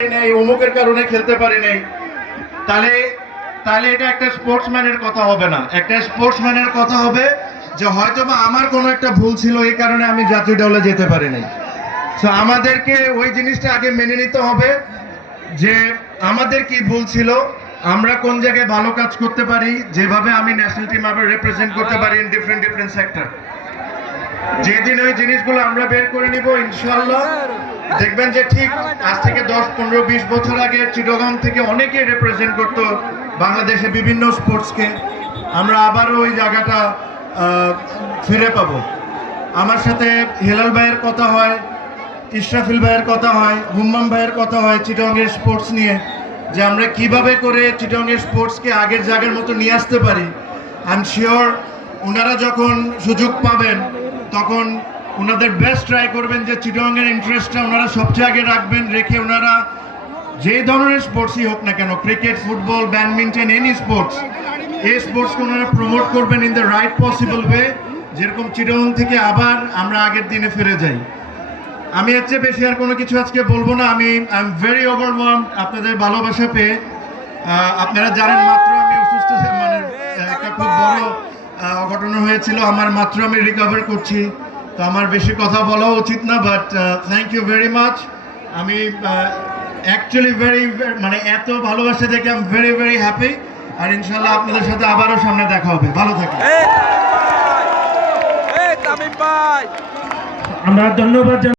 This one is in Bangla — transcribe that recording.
নেই, অমুকের কারণে খেলতে পারি নাই, তাহলে তাহলে এটা একটা স্পোর্টসম্যানের কথা হবে না। একটা স্পোর্টসম্যানের কথা হবে যে হয়তোবা আমার কোনো একটা ভুল ছিল, এই কারণে আমি জাতীয় দলে যেতে পারি নাই। তো আমাদেরকে ওই জিনিসটা আগে মেনে নিতে হবে যে আমাদের কি ভুল ছিল, আমরা কোন জায়গায় ভালো কাজ করতে পারি, যেভাবে আমি ন্যাশনাল টিম আবার রিপ্রেজেন্ট করতে পারি ইন ডিফারেন্ট সেক্টর। যেদিন ওই জিনিসগুলো আমরা বের করে নিব, ইনশাআল্লাহ দেখবেন যে ঠিক আজ থেকে 10, 15, 20 বছর আগে চিটাগং থেকে অনেকে রিপ্রেজেন্ট করতো বাংলাদেশে বিভিন্ন স্পোর্টসকে। আমরা আবারও ওই জায়গাটা ফিরে পাবো। আমার সাথে হেলাল ভাইয়ের কথা হয়, ইশরাফিল ভাইয়ের কথা হয়, হুম্মাম ভাইয়ের কথা হয় চিটাগংয়ের স্পোর্টস নিয়ে, যে আমরা কিভাবে করে চিটাগংয়ের স্পোর্টসকে আগের জায়গার মতো নিয়ে আসতে পারি। আই এম শিওর ওনারা যখন সুযোগ পাবেন তখন ওনাদের বেস্ট ট্রাই করবেন যে চিটাগংয়ের ইন্টারেস্টটা ওনারা সবচেয়ে আগে রাখবেন, রেখে ওনারা যে ধরনের স্পোর্টসই হোক না কেন, cricket, football, badminton, any sports, এই স্পোর্টসকে ওনারা প্রমোট করবেন in the right possible way, যেরকম চিটাগং থেকে আবার আমরা আগের দিনে ফিরে যাই। আমি এর চেয়ে বেশি আর কোনো কিছু আজকে বলবো না। আই এম ভেরি ওভারওয়েলমড আপনাদের ভালোবাসা পেয়ে। আপনারা জানেন মাত্র আমি অসুস্থ, মানে একটা খুব বড় ঘটনা হয়েছিল আমার, মাত্র আমি রিকভার করছি, তো আমার বেশি কথা বলা উচিত না, but thank you very much. আমি অ্যাকচুয়ালি মানে এত ভালোবাসা দেখে আই এম ভেরি হ্যাপি। আর ইনশাল্লাহ আপনাদের সাথে আবারও সামনে দেখা হবে। ভালো থাকেন। আমরা ধন্যবাদ।